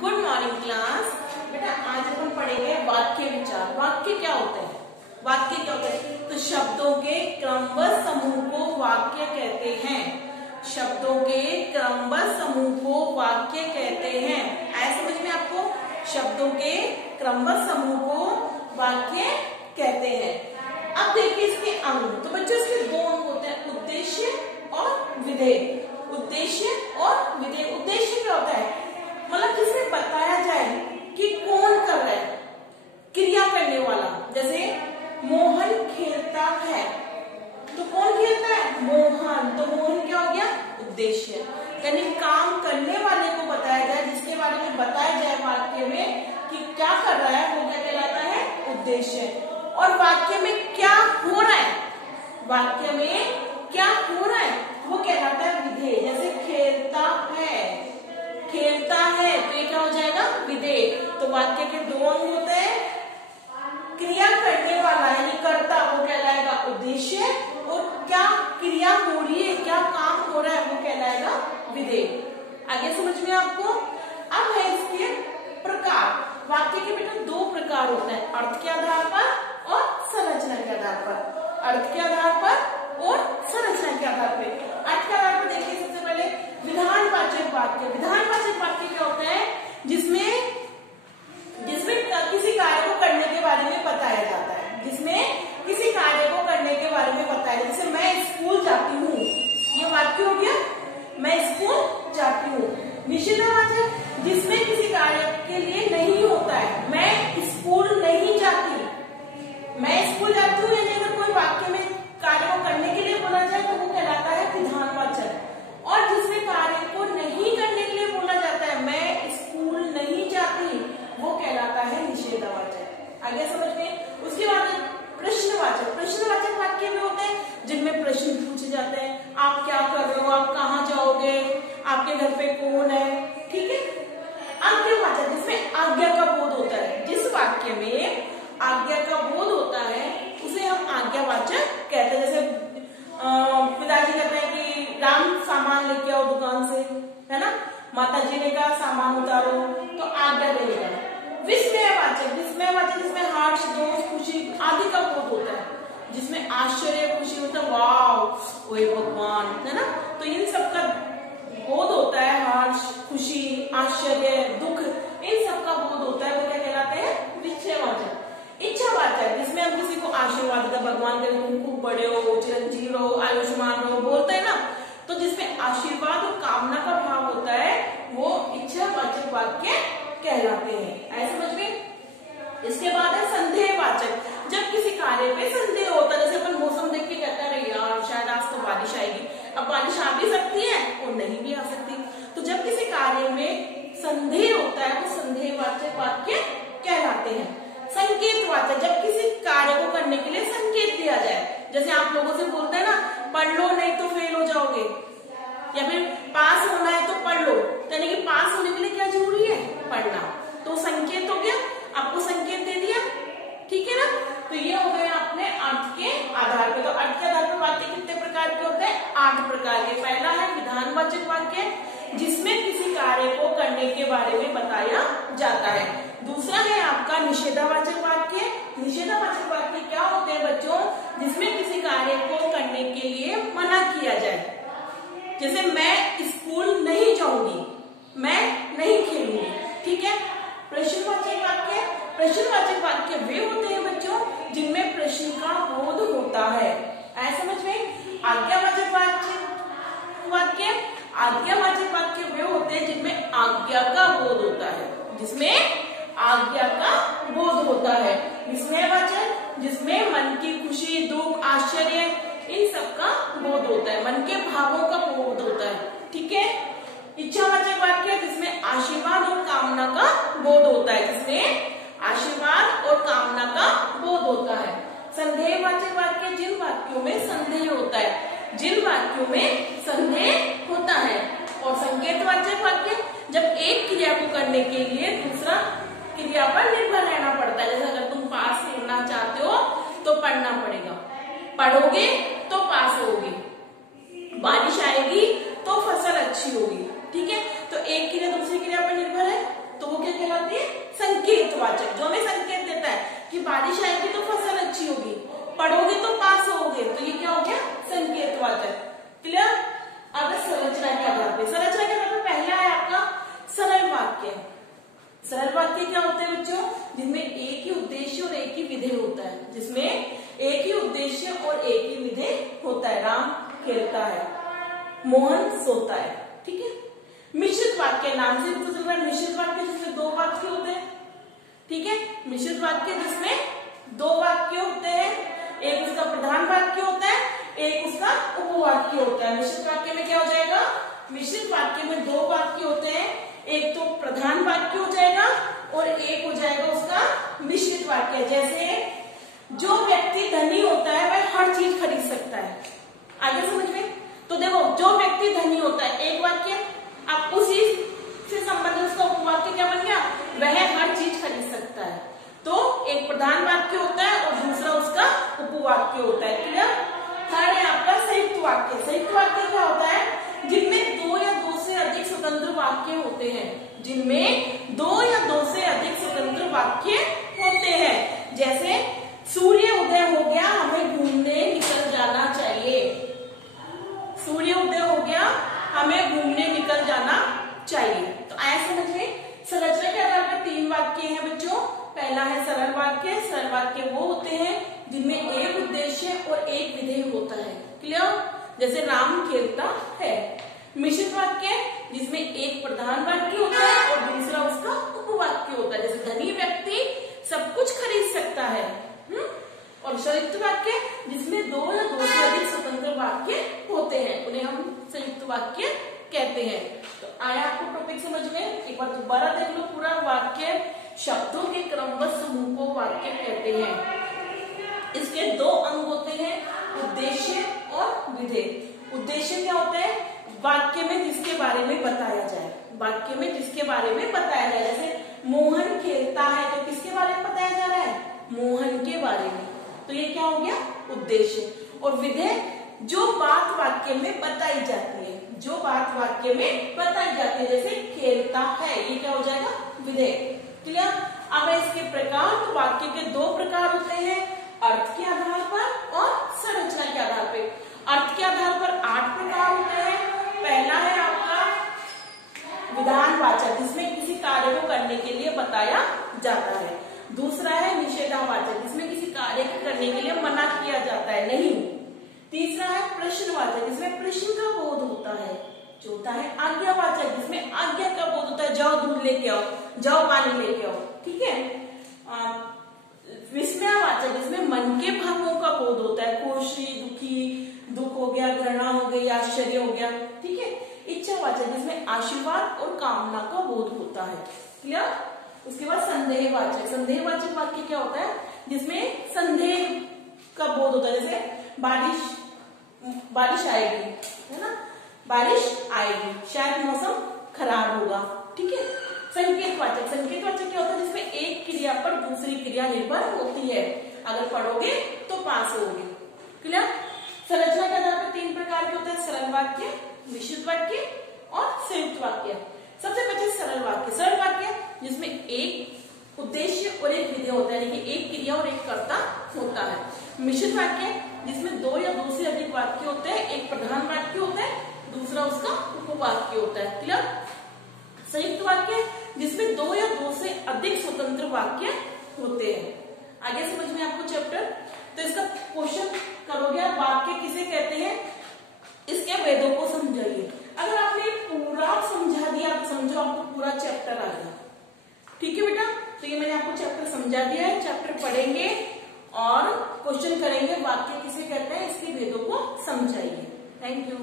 Good morning class. बेटा आज अपन पढ़ेंगे वाक्य विचार। वाक्य क्या होते हैं? वाक्य क्या होते हैं? तो शब्दों के क्रमबद्ध समूह को वाक्य कहते हैं। शब्दों के क्रमबद्ध समूह को वाक्य कहते हैं। ऐसा समझ में आपको? शब्दों के क्रमबद्ध समूह को वाक्य कहते हैं। अब देखिए इसके अंग। तो बच्चों इसके दो अंग होते हैं, उद्देश्य और विधेय। उद्देश्य और विधेय। उद्देश्य क्या होता है? मतलब जिसमें बताया जाए कि कौन कर रहा है, क्रिया करने वाला। जैसे मोहन खेलता है, तो कौन खेलता है? मोहन। तो मोहन क्या हो गया? उद्देश्य। यानी काम करने वाले को बताया जाए, जिसके बारे में बताया जाए वाक्य में कि क्या कर रहा है, वो क्या कहलाता है? उद्देश्य। और वाक्य में क्या हो रहा है, वाक्य में क्या हो रहा है वो कहलाता है विधेय। जैसे खेलता है, खेलता है तो ये क्या हो जाएगा? विधेय। तो वाक्य के दो अंग होते हैं, क्रिया करने वाला यानी कर्ता वो कहलाएगा उद्देश्य, और क्या क्रिया हो रही है, क्या काम हो रहा है वो कहलाएगा विधेय। आगे समझ में आपको? अब है इसके प्रकार। वाक्य के बेटा दो प्रकार होते हैं, अर्थ के आधार पर और संरचना के आधार पर। अर्थ के आधार पर और संरचना के आधार पर। अर्थ के आधार पर देखिए सबसे पहले विधानवाचक वाक्य। विधानवाचक वाक्य क्या होता है? जिसमें किसी कार्य को करने के बारे में बताया जाता है। जिसमें किसी कार्य को करने के बारे में बताया, जैसे मैं स्कूल जाती हूँ, ये वाक्य हो गया मैं स्कूल जाती हूँ। निषेधवाचक जिसमें किसी कार्य के लिए नहीं होता है, मैं स्कूल नहीं जाती। मैं स्कूल जाती हूँ यानी अगर कोई वाक्य में कार्य को करने के लिए बोला जाए तो वो कहलाता है विधानवाचक। और जिसमें कार्य को नहीं करने के लिए बोला जाता है, मैं स्कूल नहीं जाती, वो कहलाता है निषेधवाचक। आगे समझ में? उसके बाद प्रश्नवाचक। प्रश्नवाचक वाक्य में होते हैं जिनमें प्रश्न पूछे जाते हैं, आप क्या कर रहे हो, आप कहाँ जाओगे, आपके घर पे कौन है, ठीक है। आज्ञावाचक जिसमें आज्ञा का बोध होता है। जिस वाक्य में आज्ञा का बोध होता है उसे हम आज्ञावाचक कहते हैं। जैसे पिताजी कहते हैं कि राम सामान लेके आओ दुकान से, है ना। माता जी ने कहा सामान उतारो, तो आज्ञा देने का। विस्मयवाचक, विस्मयवाचक जिसमें हर्ष, दोष, खुशी आदि का बोध होता है, जिसमें आश्चर्य, खुशी होता है, वाव ओए भगवान, है ना। तो इन सब का बोध होता है, हर्ष, खुशी, आश्चर्य, दुख, इन सब का बोध होता है, वो क्या कहलाते हैं? विस्मयवाचक। इच्छावाचक जिसमें हम किसी को आशीर्वाद देते, भगवान करे तुम खूब बड़े हो, चिरंजीव रहो, आयुष्मान रहो, बोलते हैं ना। तो जिसमें आशीर्वाद और कामना का भाव होता है वो इच्छावाचक वाक्य कहलाते हैं। ऐसे समझ में? इसके बाद है संदेहवाचक। जब किसी कार्य पे संदेह होता है, जैसे अपन मौसम देख के कहते हैं यार शायद आज तो बारिश आएगी, अब बारिश आ भी सकती है और नहीं भी आ सकती। तो जब किसी कार्य में संदेह होता है वो संदेहवाचक वाक्य कहलाते हैं। संकेतवाचक जब किसी कार्य को करने के लिए संकेत दिया जाए, जैसे आप लोगों से बोलते हैं ना पढ़ लो नहीं तो फेल हो जाओगे, या फिर पास होना है तो पढ़ लो, यानी कि पास होने के लिए क्या जरूरी है? पढ़ना। तो संकेत हो गया, आपको संकेत दे दिया, ठीक है ना। तो ये हो गया अपने अर्थ के आधार पर। तो अर्थ के आधार पर वाक्य कितने प्रकार के होते हैं? 8 प्रकार के। पहला है विधानवाचक वाक्य जिसमें किसी कार्य को करने के बारे में बताया जाता है। दूसरा है आपका निषेधवाचक वाक्य। निषेधवाचक वाक्य क्या होते हैं बच्चों? जिसमें किसी कार्य को करने के लिए मना किया जाए, जैसे मैं स्कूल नहीं जाऊंगी, मैं नहीं खेलूंगी, ठीक है। प्रश्नवाचक वाक्य, प्रश्नवाचक वाक्य वे होते हैं बच्चों जिनमें प्रश्न का बोध होता है। ऐसा समझ में? आज्ञावाचक वाक्य, आज्ञावाचक वाक्य वे होते हैं जिनमें आज्ञा का बोध होता है, जिसमें आज्ञा का बोध होता है। विस्मयवाचक जिसमें मन की खुशी, दुख, आश्चर्य इन सब का बोध होता है, मन के भावों का बोध होता है, ठीक है। इच्छावाचक वाक्य जिसमें आशीर्वाद और कामना का बोध होता है, जिसमें आशीर्वाद और कामना का बोध होता है। संदेहवाचक वाक्य जिन वाक्यों में संदेह होता है, जिन वाक्यों में संदेह होता है। और संकेतवाचक वाक्य जब एक क्रिया को करने के लिए दूसरा क्रिया पर निर्भर रहना पड़ता है, जैसे अगर तुम पास होना चाहते हो तो पढ़ना पड़ेगा, पढ़ोगे तो पास होगे, बारिश आएगी तो फसल अच्छी होगी, ठीक है। तो एक क्रिया दूसरी क्रिया पर निर्भर है तो वो मोहन सोता है। ठीक है, मिश्रित वाक्य नाम से पता चल रहा है, मिश्रित वाक्य जिसमें दो वाक्य होते हैं। ठीक है, मिश्रित वाक्य जिसमें दो वाक्य होते हैं, एक उसका प्रधान वाक्य होता है, एक उसका उपवाक्य होता है। मिश्रित वाक्य में क्या हो जाएगा, मिश्रित वाक्य में दो वाक्य होते हैं, एक तो प्रधान वाक्य हो जाएगा और एक हो जाएगा उसका मिश्रित वाक्य। जैसे जो व्यक्ति धनी होता है वह हर चीज खरीद सकता है। आगे समझ में, तो देखो जो व्यक्ति धनी होता है एक वाक्य, अब उसी से संबंधित उसका उपवाक्य क्या बन गया, वह हर चीज खरीद सकता है। तो एक प्रधान वाक्य होता है और दूसरा उसका उपवाक्य होता है। क्लियर। थर्ड है आपका संयुक्त वाक्य। संयुक्त वाक्य क्या होता है, जिनमें दो या दो से अधिक स्वतंत्र वाक्य होते हैं, जिनमें दो या दो से अधिक स्वतंत्र वाक्य होते हैं। जैसे सूर्य उदय हो गया, हमें घूमने निकल जाना चाहिए। सूर्य उदय हो गया, हमें घूमने निकल जाना चाहिए। तो आया समझ में। संरचना के आधार पर तीन वाक्य हैं बच्चों। पहला है सरल वाक्य। सरल वाक्य वो होते हैं जिनमें एक उद्देश्य और एक विधेय होता है। क्लियर। जैसे राम खेलता है। मिश्रित वाक्य जिसमें एक प्रधान वाक्य होता है और दूसरा उसका उपवाक्य होता है। जैसे धनी व्यक्ति सब कुछ खरीद सकता है। और संयुक्त वाक्य जिसमें दो या दो से अधिक स्वतंत्र वाक्य होते हैं, उन्हें हम संयुक्त वाक्य कहते हैं। तो आया आपको टॉपिक समझ में। एक बार दोबारा देख लो पूरा वाक्य। शब्दों के क्रमबद्ध समूह को वाक्य कहते हैं। इसके दो अंग होते हैं, उद्देश्य और विधेय। उद्देश्य क्या होता है, वाक्य में जिसके बारे में बताया जाए। वाक्य में जिसके बारे में बताया जाए। जैसे मोहन खेलता है, तो किसके बारे में बताया जा रहा है, मोहन के बारे में। तो ये क्या हो गया, उद्देश्य। और विधेय जो बात वाक्य में बताई जाती है, जो बात वाक्य में बताई जाती है। जैसे खेलता है, ये क्या हो जाएगा, विधेय। क्लियर। अब इसके प्रकार, तो वाक्य के दो प्रकार होते हैं, अर्थ के आधार पर और संरचना के आधार पर। अर्थ के आधार पर 8 प्रकार होते हैं। पहला है आपका विधानवाचक, जिसमें किसी कार्य को करने के लिए बताया जाता है। दूसरा है निषेधावाचक, जिसमें किसी कार्य को करने के लिए मना किया जाता है, नहीं। तीसरा है प्रश्नवाचक, जिसमें प्रश्न का बोध होता है। चौथा है आज्ञावाचक, जिसमें आज्ञा का बोध होता है, जाओ दूध लेके आओ, जाओ पानी लेके आओ। ठीक है। विस्मयावाचक, जिसमें मन के भावों का बोध होता है, खुशी, दुख हो गया, घृणा हो गई, आश्चर्य हो गया। ठीक है। इच्छावाचक, जिसमें आशीर्वाद और कामना का बोध होता है। क्लियर। उसके बाद संदेहवाचक। संदेहवाचक वाक्य क्या होता है, जिसमें संदेह का बोध होता है। जैसे बारिश आएगी, है ना, बारिश आएगी, शायद मौसम खराब होगा। ठीक है। संकेतवाचक। संकेतवाचक क्या होता है, जिसमें एक क्रिया पर दूसरी क्रिया निर्भर होती है। अगर पढ़ोगे तो पास होगे। क्लियर। संरचना के आधार पर 3 प्रकार के होते हैं, सरल वाक्य, मिश्रित वाक्य और संयुक्त वाक्य। सबसे पहले सरल वाक्य। सरल वाक्य जिसमें एक उद्देश्य और एक विधेय होता है, यानी कि एक क्रिया और एक कर्ता होता है। मिश्रित वाक्य जिसमें दो या दो से अधिक वाक्य होते हैं, एक प्रधान वाक्य होता है, दूसरा उसका उपवाक्य होता है। क्लियर। संयुक्त वाक्य जिसमें दो या दो से अधिक स्वतंत्र वाक्य होते हैं। आगे समझ में आपको चैप्टर। तो इसका क्वेश्चन करोगे आप, वाक्य किसे कहते हैं, इसके वेदों को समझाइए। अगर आपने पूरा समझा दिया तो समझो आपको पूरा चैप्टर आ गया। ठीक है बेटा। तो ये मैंने आपको चैप्टर समझा दिया है। चैप्टर पढ़ेंगे और क्वेश्चन करेंगे, वाक्य किसे कहते हैं, इसके भेदों को समझाइए। Thank you.